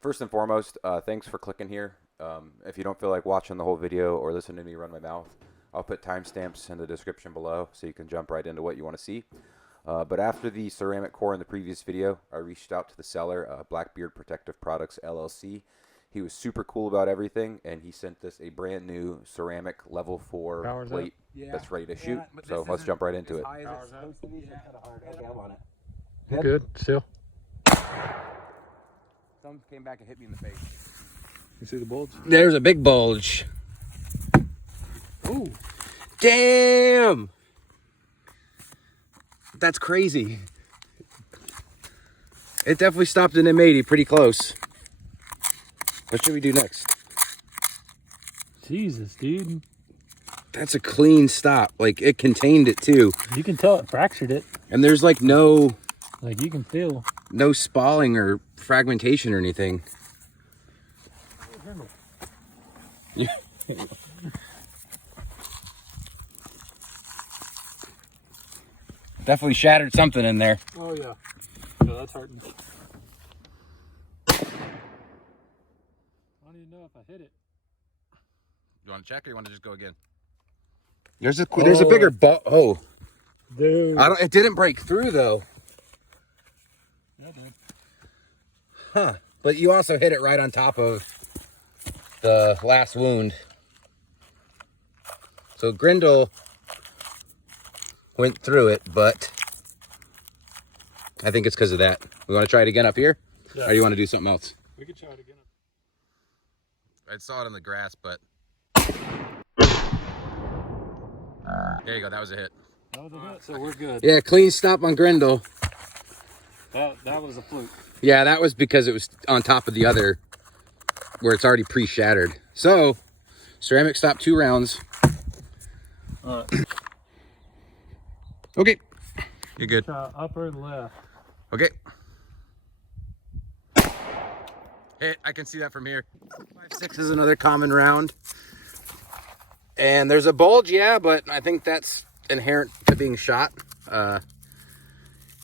First and foremost, thanks for clicking here. If you don't feel like watching the whole video or listening to me run my mouth, I'll put timestamps in the description below so you can jump right into what you want to see. But after the ceramic core in the previous video, I reached out to the seller, BlackBeardPP LLC. He was super cool about everything, and he sent us a brand new ceramic level 4 plate that's ready to shoot. So let's jump right into it. Good, still. Some came back and hit me in the face. You see the bulge? There's a big bulge. Oh, Damn! That's crazy. It definitely stopped in M80 pretty close. What should we do next? Jesus, dude. That's a clean stop. Like, it contained it too. You can tell it fractured it. And there's like no Like, you can feel. spalling or fragmentation or anything. Definitely shattered something in there. Oh, yeah. Yeah, that's hurting. I don't even know if I hit it. You want to check or you want to just go again? There's a bigger oh. Dude. It didn't break through though. Yeah, dude. Huh. But you also hit it right on top of the last wound. So Grendel went through it, but I think it's because of that. We want to try it again up here? Yeah. Or do you want to do something else? We could try it again. I saw it in the grass, but there you go. That was a hit. That was a hit, so we're good. Yeah, clean stop on Grendel. That was a fluke. Yeah, that was because it was on top of the other where it's already pre-shattered. So, ceramic stopped 2 rounds. Okay. You're good. Upper and left. Okay. Hit. I can see that from here. 5.6 is another common round. And there's a bulge, yeah, but I think that's inherent to being shot.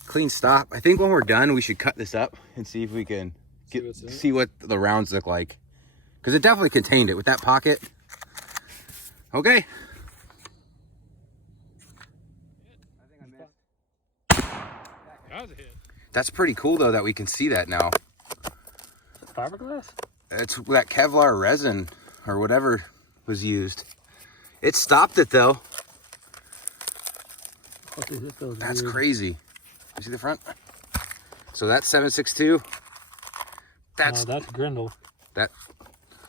Clean stop. I think when we're done, we should cut this up and see if we can see what the rounds look like. Because it definitely contained it with that pocket. Okay. That was a hit. That's pretty cool, though, that we can see that now. Fiberglass? It's that Kevlar resin or whatever was used. It stopped it, though. That's crazy. You see the front? So that's 7.62. That's Grendel.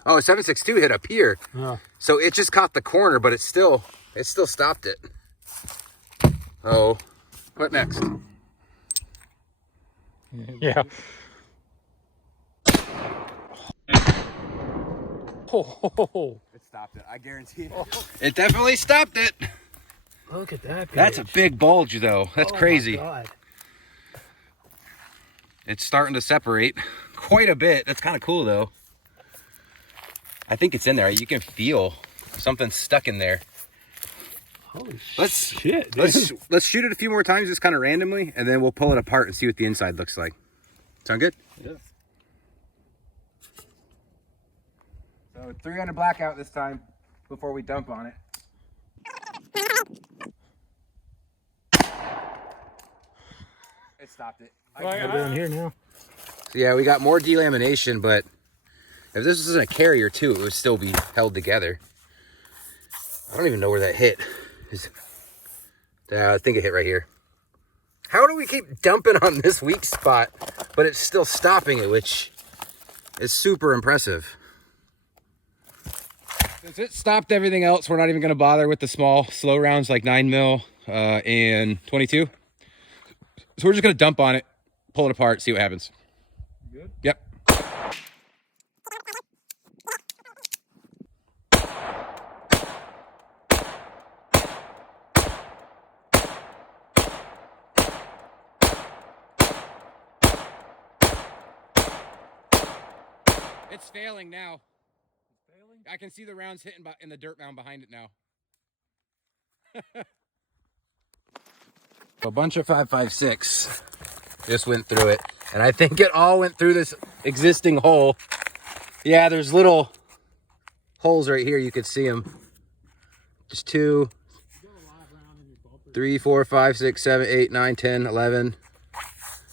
Oh, 7.62 hit up here. Yeah. So it just caught the corner, but it still stopped it. Oh, what next? Yeah. Oh, It stopped it. I guarantee it. It definitely stopped it. look at that. That's a big bulge, though. That's crazy. My God. It's starting to separate quite a bit. That's kind of cool, though. I think it's in there. You can feel something stuck in there. Holy Let's shit, dude. let's shoot it a few more times, just kind of randomly, and then we'll pull it apart and see what the inside looks like. Sound good? Yeah. So 300 blackout this time before we dump on it. It stopped it. We're down here now. So yeah, we got more delamination, but if this was in a carrier too, it would still be held together. I don't even know where that hit. I think it hit right here. How do we keep dumping on this weak spot, but it's still stopping it, which is super impressive. Since it stopped everything else, we're not even going to bother with the small, slow rounds like 9mm and 22. So we're just going to dump on it, pull it apart, see what happens. Good? Yep. It's failing now. I can see the rounds hitting in the dirt mound behind it now. A bunch of 5.56 just went through it. And I think it all went through this existing hole. Yeah, there's little holes right here. You could see them. Just 2, 3, 4, 5, 6, 7, 8, 9, 10, 11.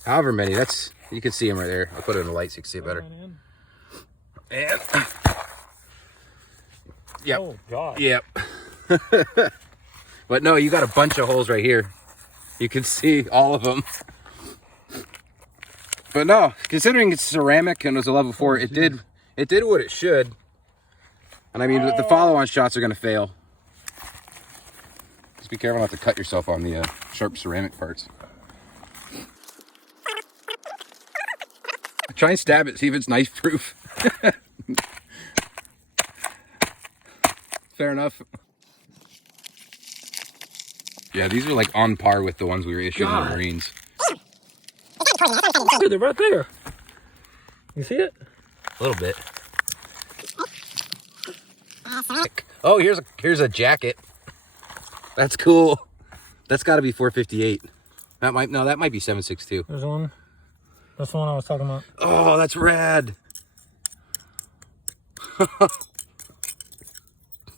However many. That's, you can see them right there. I'll put it in the light so you can see it better. And, yep. Oh, God. Yep. But no, you got a bunch of holes right here. You can see all of them. But no, considering it's ceramic and it was a level 4, it did what it should. And I mean, the follow-on shots are going to fail. Just be careful not to cut yourself on the sharp ceramic parts. Try and stab it, see if it's knife proof. Fair enough. Yeah, these are like on par with the ones we were issuing in the Marines. Dude, they're right there. You see it? A little bit. Oh, here's a jacket. That's cool. That's got to be 458. That might be 762. There's one. That's the one I was talking about. Oh, that's rad.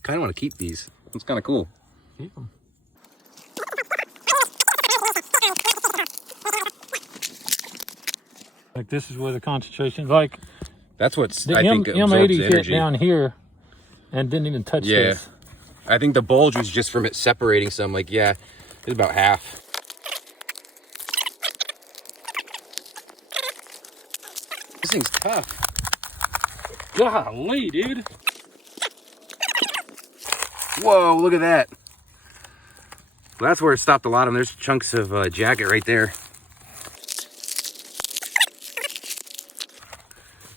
Kind of want to keep these. It's kind of cool. Keep them. Like this is where the concentration, like That's what's, the I think, absorbs M80 the hit energy. down here and didn't even touch this. I think the bulge was just from it separating some. Like, yeah, it's about half. This thing's tough. Golly, dude. Whoa, look at that. Well, that's where it stopped a lot of them. There's chunks of jacket right there.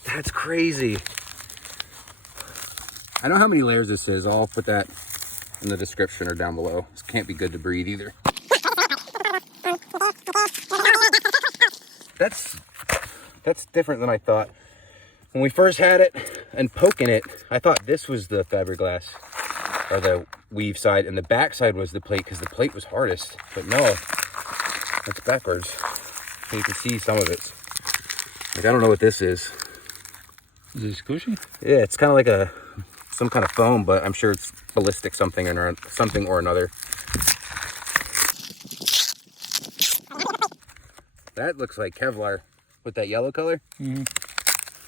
That's crazy. I know how many layers this is. I'll put that in the description or down below. This can't be good to breathe either. That's different than I thought. When we first had it and poking it, I thought this was the fiberglass or the weave side, and the back side was the plate because the plate was hardest. But no, it's backwards. You can see some of it. Like, I don't know what this is. Is it squishy? Yeah, it's kind of like some kind of foam, but I'm sure it's ballistic something or another. That looks like Kevlar with that yellow color. Mm-hmm.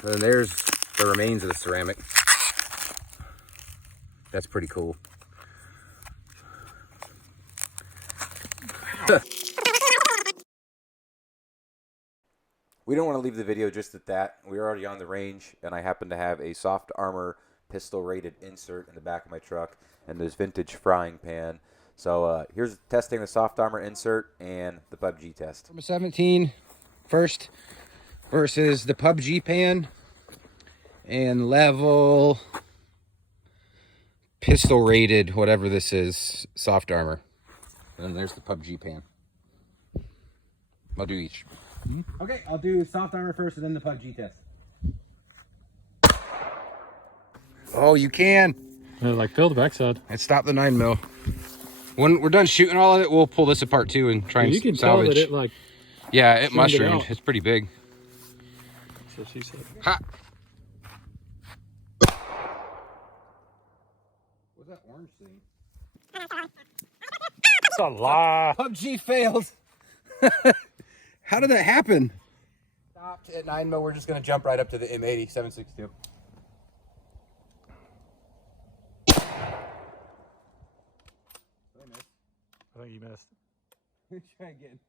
And then there's the remains of the ceramic. That's pretty cool. We don't want to leave the video just at that. We're already on the range, and I happen to have a soft armor pistol-rated insert in the back of my truck and this vintage frying pan. So here's testing the soft armor insert and the PUBG test. From a 17 first versus the PUBG Pan and level pistol-rated, whatever this is, soft armor. And then there's the PUBG Pan. I'll do each. Okay, I'll do soft armor first and then the PUBG test. Oh, you can. Yeah, like fill the backside. And stop the 9mm. When we're done shooting all of it, we'll pull this apart too and try and You can salvage. tell that it like. Yeah, it it mushroomed. out. It's pretty big. So she said. Ha! What's that orange thing? It's a lie. PUBG failed. How did that happen? Stopped at 9mm. We're just gonna jump right up to the M80 762. I think you missed. Try again.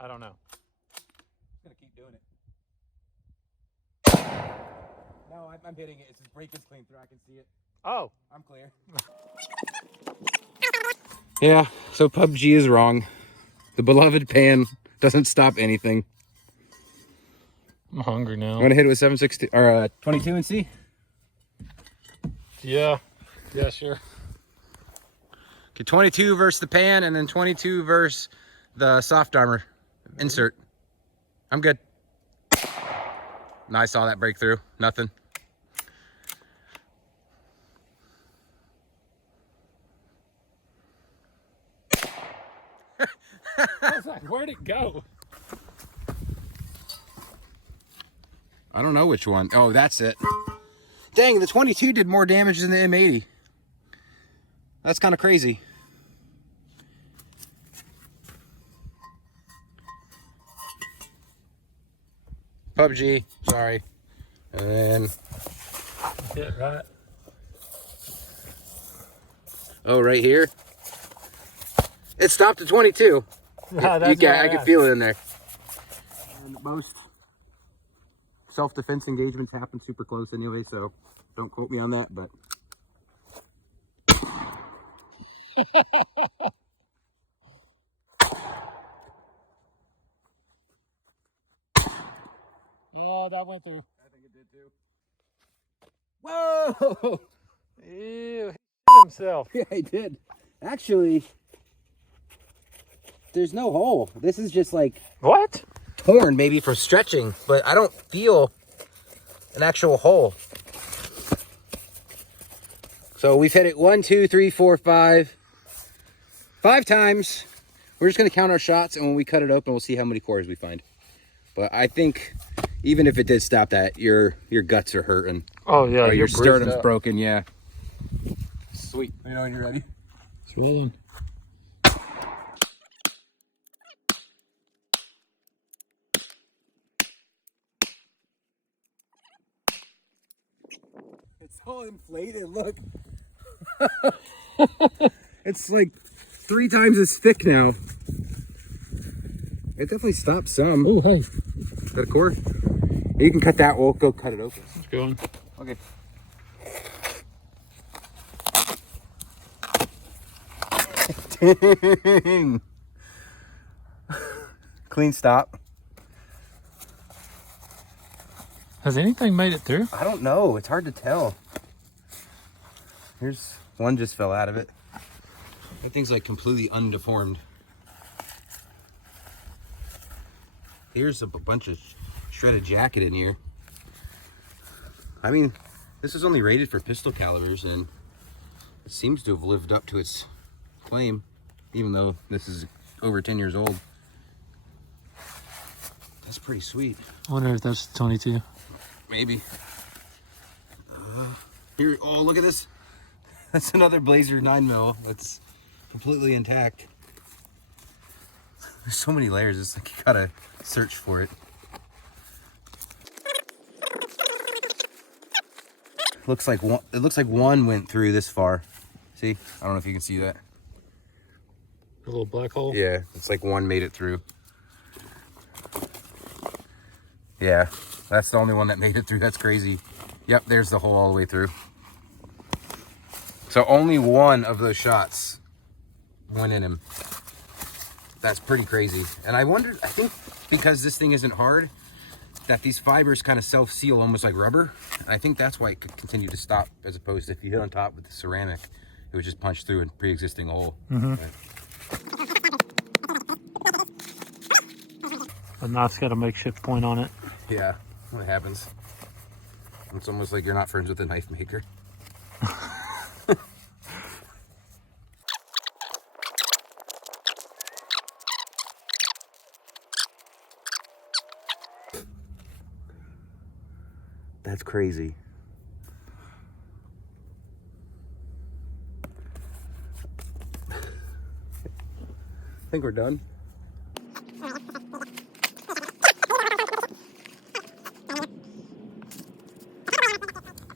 I don't know. Just gonna keep doing it. No, I'm hitting it. It's just break is clean through. I can see it. Oh. I'm clear. Yeah, so PUBG is wrong. The beloved pan doesn't stop anything. I'm hungry now. I'm gonna hit it with 760 or 22 and C. Yeah. Yeah, sure. Okay, 22 versus the pan, and then 22 versus the soft armor insert. I'm good. No, I saw that breakthrough. Nothing. Where'd it go? I don't know which one. Oh, that's it. Dang, the 22 did more damage than the M80. That's kind of crazy. PUBG, sorry. And then... Yeah, right. Oh, right here. It stopped at 22. Ah, that's I can feel it in there. And most self-defense engagements happen super close anyway, so don't quote me on that, but... Yeah, that went through. I think it did too. Whoa! Ew, he shit himself. Yeah, I did. Actually, there's no hole. This is just like What? torn maybe for stretching, but I don't feel an actual hole. So we've hit it 1, 2, 3, 4, 5 times. We're just gonna count our shots, and when we cut it open, we'll see how many cores we find. But I think even if it did stop that, your guts are hurting. Oh yeah, Or your you're sternum's up. broken. Yeah. Sweet. Let me know when you're ready. It's rolling. It's all inflated, look. It's like 3 times as thick now. It definitely stopped some. Oh, hey. Is that a core? You can cut that, we'll go cut it open. It's going. Okay. Dang. Clean stop. Has anything made it through? I don't know, it's hard to tell. Here's one just fell out of it. That thing's like completely undeformed. Here's a bunch of shredded jacket in here. I mean, this is only rated for pistol calibers, and it seems to have lived up to its claim, even though this is over 10 years old. That's pretty sweet. I wonder if that's 22. Maybe. Here, oh, look at this. That's another Blazer 9mm that's completely intact. There's so many layers, it's like you gotta search for it. Looks like one, it looks like one went through this far. See? I don't know if you can see that. A little black hole? Yeah, it's like one made it through. Yeah, that's the only one that made it through. That's crazy. Yep, there's the hole all the way through. So only one of those shots went in him. That's pretty crazy. And I wondered, I think because this thing isn't hard, that these fibers kind of self-seal almost like rubber. I think that's why it could continue to stop, as opposed to if you hit on top with the ceramic, it would just punch through a pre-existing hole. Mm-hmm. The knife's got a makeshift point on it. Yeah, what happens? It's almost like you're not friends with a knife maker. That's crazy. I think we're done.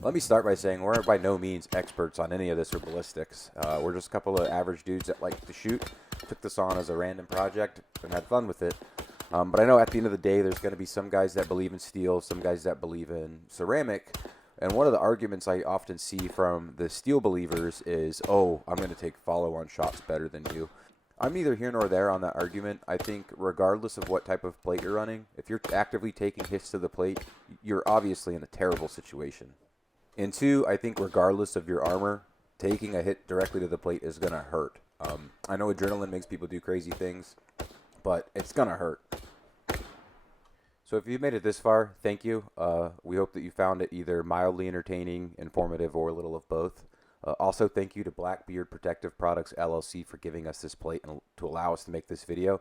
Let me start by saying we're by no means experts on any of this or ballistics. We're just a couple of average dudes that like to shoot, took this on as a random project, and had fun with it. But I know at the end of the day, there's going to be some guys that believe in steel, some guys that believe in ceramic. And one of the arguments I often see from the steel believers is, oh, I'm going to take follow-on shots better than you. I'm neither here nor there on that argument. I think regardless of what type of plate you're running, if you're actively taking hits to the plate, you're obviously in a terrible situation. And two, I think regardless of your armor, taking a hit directly to the plate is going to hurt. I know adrenaline makes people do crazy things, but it's going to hurt. So if you've made it this far, thank you. We hope that you found it either mildly entertaining, informative, or a little of both. Also, thank you to BlackBeardPP LLC for giving us this plate and to allow us to make this video.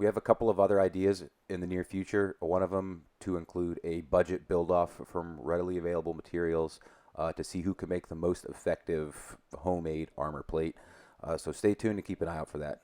We have a couple of other ideas in the near future. One of them to include a budget build-off from readily available materials to see who can make the most effective homemade armor plate. So stay tuned to keep an eye out for that.